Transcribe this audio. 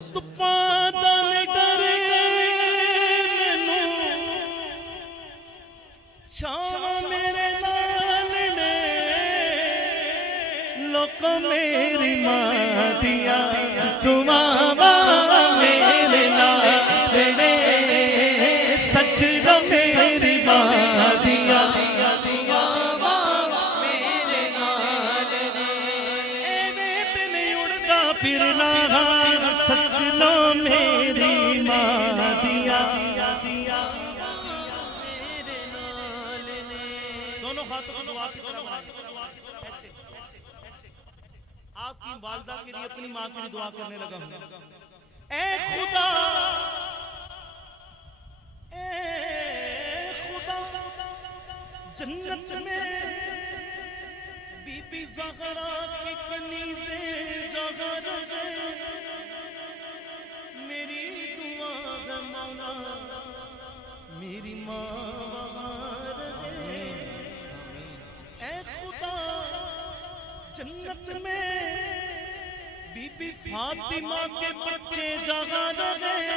ਧੁੱਪਾਂ ਦਾ ਨੀ ਡਰੇ ਮੈਨੂੰ, ਛਾਵਾਂ ਮੇਰੇ ਨਾਲ ਨੇ, ਲੋਕਾਂ ਮੇਰੀ ਮਾਂ ਦੀਆਂ ਦੁਆਵਾਂ ਮੇਰੇ ਨਾਲ ਨੇ, ਸੱਚਾ ਮੇਰੀ ਮਾਂ ਦੀਆਂ ਦੁਆਵਾਂ ਮੇਰੇ ਨਾਲ ਨੇ, ਐਵੇਂ ਤੇ ਨਹੀਂ ਉੜਦਾ ਫਿਰਨਾ सजना मेरी माँ दिया। दोनों हाथों को दुआ की तरफ ऐसे आपकी वालदा के लिए अपनी माँ के लिए दुआ करने लगा हूँ। ऐ खुदा जन्नत में बीबी ज़हरा की कनीज़े जगह रहे, मेरी दुआ है मौला मेरी माँ रहे। ऐ खुदा जन्नत में बीबी फातिमा के बच्चे जगह रहे,